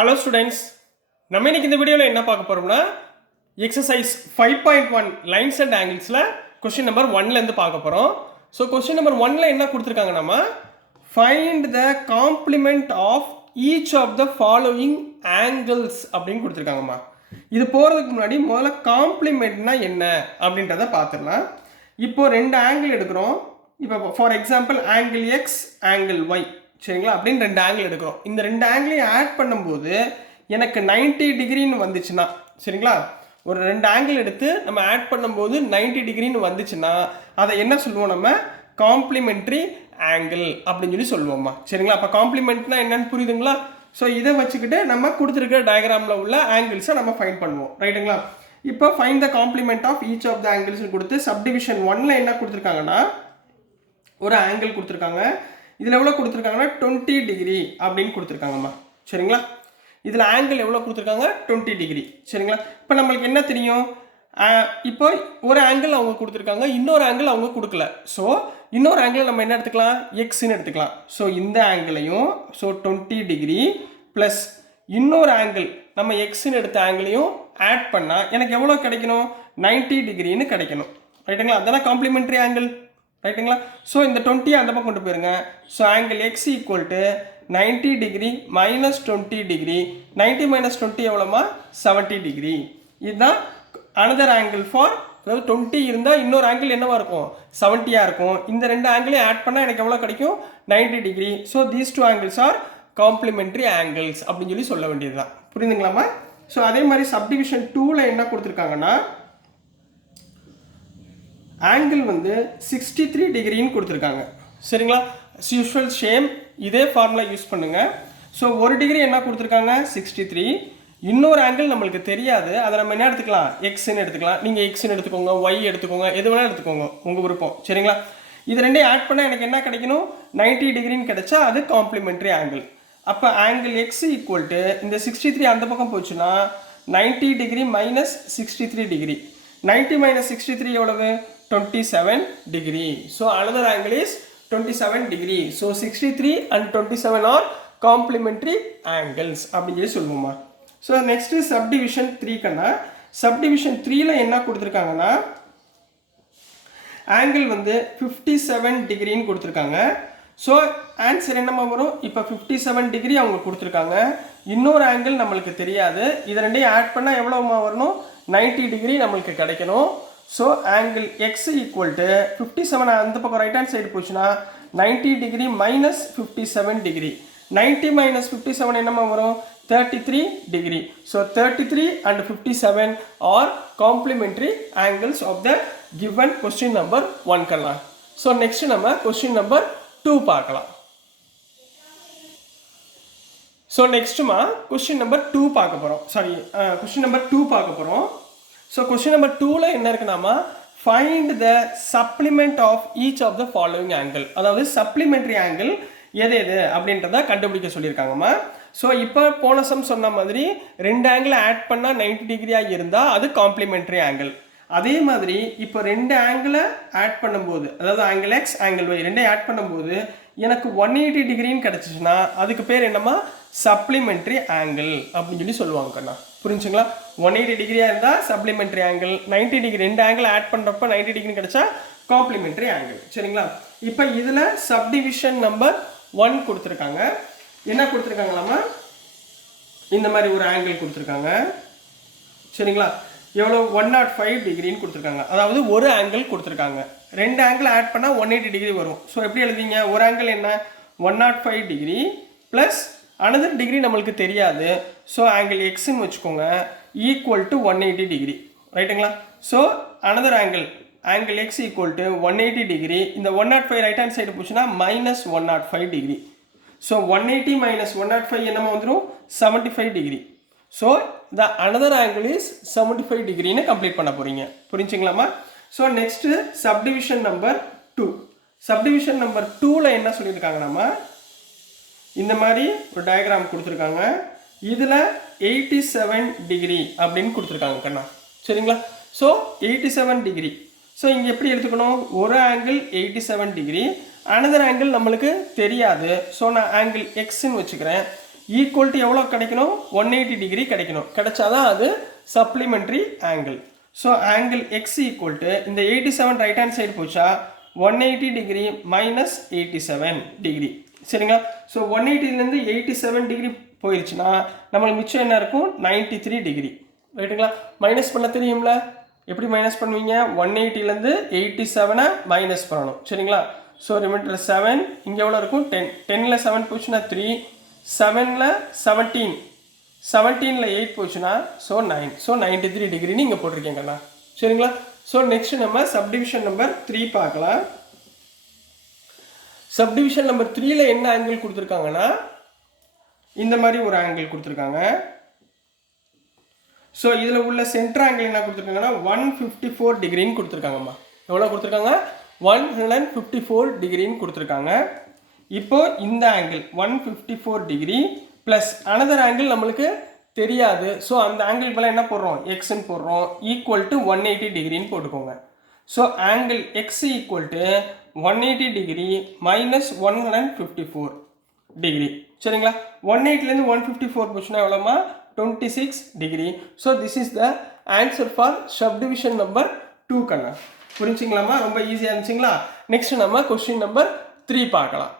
Hello students, நம்ம இன்னைக்கு இந்த வீடியோல என்ன பார்க்க போறோம்னா எக்சர்சைஸ் 5.1 லைன்ஸ் அண்ட் ஆங்கிள்ஸ்ல क्वेश्चन நம்பர் 1ல இருந்து பார்க்க போறோம். சோ क्वेश्चन நம்பர் 1ல என்ன கொடுத்திருக்காங்கன்னா find the complement of each of the following angles அப்படினு கொடுத்திருக்காங்கமா. இது போறதுக்கு முன்னாடி முதல்ல காம்ப்ளிமெண்ட்னா என்ன அப்படின்றத பார்த்துடலாம். இப்போ ரெண்டு ஆங்கிள் எடுக்கிறோம். இப்போ for example angle x angle y சரிங்களா அப்படின்னு ரெண்டு ஆங்கிள் எடுக்கிறோம். இந்த ரெண்டு ஆங்கிளையும் ஆட் பண்ணும்போது எனக்கு 90 டிகிரின்னு வந்துச்சுன்னா சரிங்களா, ஒரு ரெண்டு ஆங்கிள் எடுத்து நம்ம ஆட் பண்ணும்போது 90 டிகிரின்னு வந்துச்சுன்னா அதை என்ன சொல்லுவோம், நம்ம காம்ப்ளிமெண்ட்ரி ஆங்கிள் அப்படின்னு சொல்லி சொல்லுவோம்மா சரிங்களா. அப்போ காம்ப்ளிமெண்ட்னா என்னன்னு புரியுதுங்களா? ஸோ இதை வச்சுக்கிட்டு நம்ம கொடுத்துருக்கிற டயக்ராமில் உள்ள ஆங்கிள்ஸை நம்ம ஃபைண்ட் பண்ணுவோம் ரைட்டுங்களா. இப்போ find the complement of each of the angles கொடுத்து சப்டிவிஷன் 1ல என்ன கொடுத்துருக்காங்கன்னா ஒரு ஆங்கிள் கொடுத்துருக்காங்க. இதில் எவ்வளோ கொடுத்துருக்காங்கன்னா 20 டிகிரி அப்படின்னு கொடுத்துருக்காங்கம்மா சரிங்களா. இதில் ஆங்கிள் எவ்வளோ கொடுத்துருக்காங்க 20 டிகிரி சரிங்களா. இப்போ நம்மளுக்கு என்ன தெரியும், இப்போ ஒரு ஆங்கிள் அவங்க கொடுத்துருக்காங்க, இன்னொரு ஆங்கிள் அவங்க கொடுக்கல. ஸோ இன்னொரு ஆங்கிள் நம்ம என்ன எடுத்துக்கலாம், எக்ஸ்ன்னு எடுத்துக்கலாம். ஸோ இந்த ஆங்கிளையும் ஸோ 20 டிகிரி ப்ளஸ் இன்னொரு ஆங்கிள் நம்ம எக்ஸ்ன்னு எடுத்த ஆங்கிளையும் ஆட் பண்ணால் எனக்கு எவ்வளோ கிடைக்கணும், 90 டிகிரின்னு கிடைக்கணும் ரைட்டுங்களா. அதுதானே காம்ப்ளிமெண்ட்ரி ஆங்கிள் ரைட்டுங்களா. ஸோ இந்த 20 அந்த பக்கம் கொண்டு போயிருங்க. So angle x equal to 90 degree minus 20 degree. 90 minus 20 எவ்வளோமா 70 degree. இதுதான் அனதர் ஆங்கிள் ஃபார், அதாவது 20 இருந்தால் இன்னொரு ஆங்கிள் என்னவா இருக்கும் 70யாக இருக்கும். இந்த ரெண்டு ஆங்கிளையும் ஆட் பண்ணால் எனக்கு எவ்வளோ கிடைக்கும் 90 degree. So these two angles are complementary angles அப்படின்னு சொல்லி சொல்ல வேண்டியது தான். புரியுதுங்களாமா. ஸோ அதே மாதிரி சப்டிவிஷன் 2ல என்ன கொடுத்துருக்காங்கன்னா ஆங்கிள் வந்து 63 டிகிரின்னு கொடுத்துருக்காங்க சரிங்களா. யூஸ்வல் சேம் இதே ஃபார்முலா யூஸ் பண்ணுங்கள். ஸோ ஒரு டிகிரி என்ன கொடுத்துருக்காங்க 63, இன்னொரு ஆங்கிள் நம்மளுக்கு தெரியாது, அதை நம்ம என்ன எடுத்துக்கலாம் எக்ஸ்ன்னு எடுத்துக்கலாம். நீங்கள் எக்ஸ்ன்னு எடுத்துக்கோங்க, ஒய் எடுத்துக்கோங்க, எது வேணால் எடுத்துக்கோங்க உங்கள் விருப்பம் சரிங்களா. இது ரெண்டையும் ஆட் பண்ணால் எனக்கு என்ன கிடைக்கணும் 90 டிகிரின்னு கிடைச்சா அது காம்ப்ளிமெண்ட்ரி ஆங்கிள். அப்போ ஆங்கிள் எக்ஸ் ஈக்குவல் டு இந்த 63 அந்த பக்கம் போச்சுன்னா 90 டிகிரி மைனஸ் 63 டிகிரி. 90 மைனஸ் 63 எவ்வளவு 27 degree. So another angle is 27 degree. So 63 and 27 are complementary angles அப்படின்னு சொல்லி சொல்லுவோமா. ஸோ நெக்ஸ்ட் சப்டிவிஷன் 3 கண்ணா. சப்டிவிஷன் 3ல என்ன கொடுத்துருக்காங்கன்னா ஆங்கிள் வந்து 57 டிகிரின்னு கொடுத்துருக்காங்க. ஸோ ஆன்சர் என்னமா வரும், இப்போ 57 டிகிரி அவங்க கொடுத்துருக்காங்க, இன்னொரு ஆங்கிள் நம்மளுக்கு தெரியாது, இது ரெண்டையும் ஆட் பண்ணால் எவ்வளோமா வரணும் 90 டிகிரி நம்மளுக்கு கிடைக்கணும். So angle x equal to 57 அந்த பக்கம் ரைட் ஹேண்ட் சைடு போச்சுன்னா 90 டிகிரி மைனஸ் 57 டிகிரி. 90 மைனஸ் 57 என்னமா வரும் 33 degree. So 33 and 57 are complementary angles of the given question number 1 கண்ணா. ஸோ நெக்ஸ்ட் நம்ம கொஸ்டின் நம்பர் 2 பார்க்கலாம். ஸோ நெக்ஸ்ட்டுமா கொஸ்டின் நம்பர் 2 பார்க்க போகிறோம், சாரி கொஸ்டின் நம்பர் 2 பார்க்க போகிறோம். ஸோ கொஸ்டின் நம்பர் 2ல என்ன இருக்குன்னாமா find the supplement of each of the following angle, அதாவது சப்ளிமெண்ட்ரி ஆங்கிள் எது எது அப்படின்றத கண்டுபிடிக்க சொல்லியிருக்காங்கம்மா. ஸோ இப்போ போன சம் சொன்ன மாதிரி ரெண்டு ஆங்கிள் ஆட் பண்ணால் 90 டிகிரியாக இருந்தால் அது காம்ப்ளிமெண்ட்ரி ஆங்கிள். அதே மாதிரி இப்போ ரெண்டு ஆங்கிளை ஆட் பண்ணும்போது, அதாவது ஆங்கிள் எக்ஸ் ஆங்கிள் ஒய் ரெண்டையும் ஆட் பண்ணும்போது எனக்கு 180 டிகிரின்னு கிடச்சிச்சுன்னா அதுக்கு பேர் என்னம்மா சப்ளிமெண்ட்ரி ஆங்கிள் அப்படின்னு சொல்லி சொல்லுவாங்க கண்ணா. புரிஞ்சுங்களா. 180 டிகிரியாக இருந்தால் சப்ளிமெண்ட்ரி ஆங்கிள், 90 டிகிரி ரெண்டு ஆங்கிள் ஆட் பண்ணுறப்ப 90 டிகிரி கிடைச்சா காம்ப்ளிமெண்ட்ரி ஆங்கிள் சரிங்களா. இப்போ இதில் சப்டிவிஷன் நம்பர் 1 கொடுத்துருக்காங்க. என்ன கொடுத்துருக்காங்களாமா இந்த மாதிரி ஒரு ஆங்கிள் கொடுத்துருக்காங்க சரிங்களா. எவ்வளோ 105 டிகிரின்னு கொடுத்துருக்காங்க, அதாவது ஒரு ஆங்கிள் கொடுத்துருக்காங்க, ரெண்டு ஆங்கிள் ஆட் பண்ணால் 180 டிகிரி வரும். ஸோ எப்படி எழுதிங்க, ஒரு ஆங்கிள் என்ன 105 டிகிரி ப்ளஸ் அனதர் டிகிரி நம்மளுக்கு தெரியாது, ஸோ ஆங்கிள் எக்ஸ்ன்னு வச்சுக்கோங்க ஈக்குவல் டு 180 டிகிரி ரைட்டுங்களா. So another angle x equal to 180 degree. இந்த 105 ரைட் ஹேண்ட் சைடு போச்சுன்னா மைனஸ் 105 டிகிரி. ஸோ 180 மைனஸ் 105 என்னமா வந்துடும் 75 degree. So the another angle is 75 டிகிரின்னு கம்ப்ளீட் பண்ண போகிறீங்க. புரிஞ்சுங்களாமா. So next subdivision number 2. Subdivision number 2ல என்ன சொல்லியிருக்காங்கன்னாமா இந்த மாதிரி ஒரு டயக்ராம் கொடுத்துருக்காங்க. இதில் 87 டிகிரி அப்படின்னு கொடுத்துருக்காங்க கண்ணா சரிங்களா. So 87 degree. ஸோ இங்கே எப்படி எடுத்துக்கணும், ஒரு ஆங்கிள் 87 டிகிரி, அனதர் ஆங்கிள் நம்மளுக்கு தெரியாது, ஸோ நான் ஆங்கிள் எக்ஸ்ன்னு வச்சுக்கிறேன். ஈக்குவல் டு எவ்வளோ கிடைக்கணும் 180 டிகிரி கிடைக்கணும். கிடைச்சாதான் அது supplementary angle. So angle x equal to இந்த 87 ரைட் ஹேண்ட் சைடு போச்சா 180 டிகிரி மைனஸ் 87 டிகிரி. சரிங்களா? ஸோ 180லேருந்து 87 டிகிரி போயிடுச்சுன்னா நம்மளுக்கு மிச்சம் என்ன இருக்கும் 93 டிகிரி. ரைட்டுங்களா? மைனஸ் பண்ண தெரியும்ல, எப்படி மைனஸ் பண்ணுவீங்க 180லேருந்து 87 மைனஸ் பண்ணணும். சரிங்களா? ஸோ ரிமைண்டர் 7 இங்கே எவ்வளோ இருக்கும் 10, 10ல் 7 போச்சுன்னா 3, 7ல் 17, 17ல் 8 போச்சுன்னா ஸோ 9. ஸோ 93 டிகிரின்னு இங்கே போட்டிருக்கீங்கண்ணா. சரிங்களா? ஸோ நெக்ஸ்ட் நம்ம சப்டிவிஷன் நம்பர் 3 பார்க்கலாம். சப்டிவிஷன் நம்பர் 3ல என்ன ஆங்கிள் கொடுத்துருக்காங்கன்னா இந்த மாதிரி ஒரு ஆங்கிள் கொடுத்துருக்காங்க. ஸோ இதில் உள்ள சென்டர் ஆங்கிள் என்ன கொடுத்துருக்காங்கன்னா 154 டிகிரின்னு கொடுத்துருக்காங்கம்மா. எவ்வளோ கொடுத்துருக்காங்க 154 டிகிரின்னு கொடுத்துருக்காங்க. இப்போ இந்த angle 154 degree plus another angle நம்மளுக்கு தெரியாது. ஸோ அந்த ஆங்கிள் மேலே என்ன போடுறோம் எக்ஸ்ன்னு போடுறோம். ஈக்குவல் டு 180 டிகிரின்னு போட்டுக்கோங்க. So angle x equal to 180 degree minus 154 degree. சரிங்களா? 180லேருந்து 154 போச்சுன்னா எவ்வளோமா 26 degree. So this is the answer for subdivision number 2 கண்ணா. புரிஞ்சுங்களாமா? ரொம்ப ஈஸியாக இருந்துச்சுங்களா? நெக்ஸ்ட் நம்ம கொஸ்டின் நம்பர் 3 பார்க்கலாம்.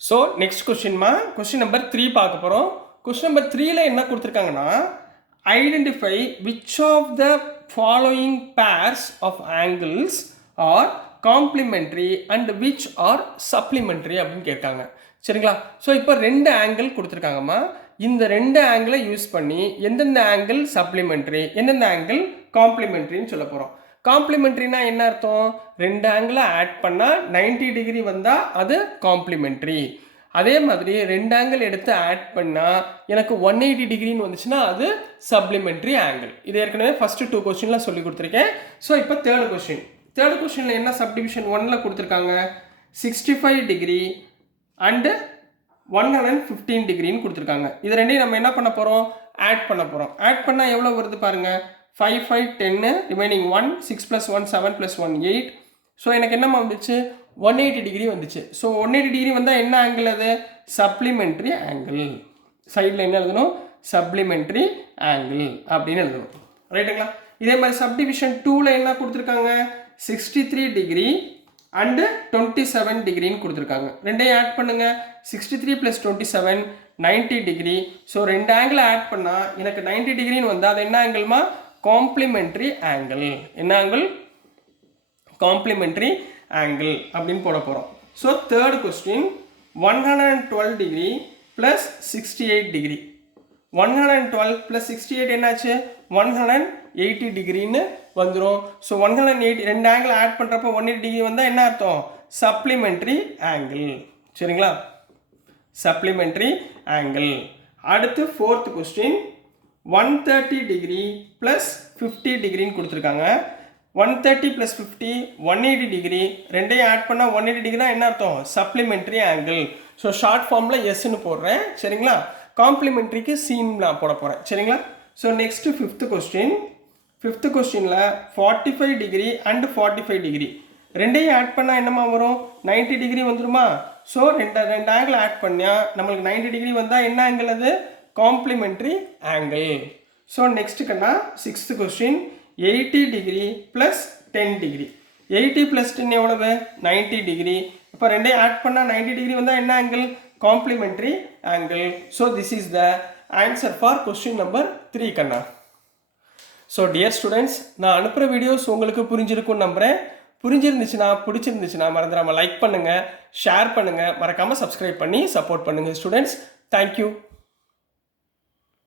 ஸோ நெக்ஸ்ட் கொஸ்டின்மா கொஸ்டின் நம்பர் 3 பார்க்க போகிறோம். கொஸ்டின் நம்பர் 3ல என்ன கொடுத்துருக்காங்கன்னா identify which of the following pairs of angles are complementary and which are supplementary அப்படின்னு கேட்காங்க. சரிங்களா? ஸோ இப்போ 2 ஆங்கிள் கொடுத்துருக்காங்கம்மா. இந்த 2 ஆங்கிளை யூஸ் பண்ணி எந்தெந்த ஆங்கிள் சப்ளிமெண்ட்ரி எந்தெந்த ஆங்கிள் காம்ப்ளிமெண்ட்ரின்னு சொல்ல போகிறோம். காம்ப்ளிமெண்ட்ரினா என்ன அர்த்தம் 2 ஆங்கிளை ஆட் பண்ணால் 90 டிகிரி வந்தால் அது காம்ப்ளிமெண்ட்ரி. அதே மாதிரி 2 ஆங்கிள் எடுத்து ஆட் பண்ணால் எனக்கு 180 டிகிரின்னு வந்துச்சுன்னா அது சப்ளிமெண்ட்ரி ஆங்கிள். இது ஏற்கனவே ஃபஸ்ட்டு 2 கொஸ்டின்லாம் சொல்லி கொடுத்துருக்கேன். ஸோ இப்போ தேர்ட் கொஸ்டினில் என்ன சப்டிவிஷன் 1ல் கொடுத்துருக்காங்க 65 டிகிரி அண்டு 115 டிகிரின்னு கொடுத்துருக்காங்க. இது ரெண்டையும் நம்ம என்ன பண்ண போகிறோம் ஆட் பண்ண போகிறோம். ஆட் பண்ணால் எவ்வளோ வருது பாருங்கள் 5, 5, 10 ரிமைனிங் 1, 6 + 1 7 + 1 8. ஸோ எனக்கு என்னம்மா வந்துச்சு 180 டிகிரி வந்துச்சு. ஸோ 180 டிகிரி வந்தால் என்ன ஆங்கிள் அது சப்ளிமெண்ட்ரி ஆங்கிள். சைடில் என்ன எழுதணும் சப்ளிமெண்ட்ரி ஆங்கிள் அப்படின்னு எழுதணும். ரைட்டுங்களா? இதே மாதிரி சப்டிவிஷன் 2ல் என்ன கொடுத்துருக்காங்க 63 டிகிரி அண்டு 27 டிகிரின்னு கொடுத்துருக்காங்க. ரெண்டையும் ஆட் பண்ணுங்க 63 + 27 90 டிகிரி. ஸோ 2 ஆங்கிள் ஆட் பண்ணால் எனக்கு 90 டிகிரின்னு வந்தால் அது என்ன ஆங்கிள்மா காம்ப்ளிமெண்ட்ரி ஆங்கிள். என்ன ஆங்கிள் காம்ப்ளிமெண்ட்ரி ஆங்கிள் அப்படின்னு போட போகிறோம். So third question 112 degree plus 68 degree. 112 + 68 என்னாச்சு 180 டிகிரின்னு வந்துடும். ஸோ 180 2 ஆங்கிள் ஆட் பண்ணுறப்போ 180 டிகிரி வந்தால் என்ன அர்த்தம் சப்ளிமெண்ட்ரி ஆங்கிள். சரிங்களா? Supplementary angle. அடுத்து ஃபோர்த் கொஸ்டின் 130 டிகிரி ப்ளஸ் 50 டிகிரின்னு கொடுத்துருக்காங்க. 130 + 50 180 டிகிரி. ரெண்டையும் ஆட் பண்ணால் 180 டிகிரினா என்ன அர்த்தம் சப்ளிமெண்ட்ரி ஆங்கிள். ஸோ ஷார்ட் ஃபார்மில் எஸ்ன்னு போடுறேன். சரிங்களா? காம்ப்ளிமெண்ட்ரிக்கு சீன் நான் போட போகிறேன். சரிங்களா? ஸோ நெக்ஸ்ட்டு ஃபிஃப்த் கொஸ்டினில் 45 டிகிரி அண்ட் 45 டிகிரி ரெண்டையும் ஆட் பண்ணால் என்னமா வரும் 90 டிகிரி வந்துருமா. ஸோ ரெண்டு ஆங்கிள் ஆட் பண்ணால் நம்மளுக்கு 90 டிகிரி வந்தால் என்ன ஆங்கிள் அது காம்ப்ளிமெண்ட்ரி ஆங்கிள். ஸோ நெக்ஸ்ட் கண்ணா sixth question 80 degree plus 10 degree. 80 + 10 எவ்வளவு 90 டிகிரி. இப்போ ரெண்டையும் ஆட் பண்ணால் 90 டிகிரி வந்தால் என்ன angle complementary angle. So this is the answer for question number 3 கண்ணா. ஸோ டியர் ஸ்டூடெண்ட்ஸ் நான் அனுப்புகிற வீடியோஸ் உங்களுக்கு புரிஞ்சிருக்கும்னு நம்புகிறேன். புரிஞ்சிருந்துச்சுன்னா பிடிச்சிருந்துச்சுன்னா மறந்துடாமல் லைக் பண்ணுங்கள், ஷேர் பண்ணுங்கள், மறக்காமல் சப்ஸ்கிரைப் பண்ணி சப்போர்ட் பண்ணுங்கள் ஸ்டூடெண்ட்ஸ். தேங்க்யூ.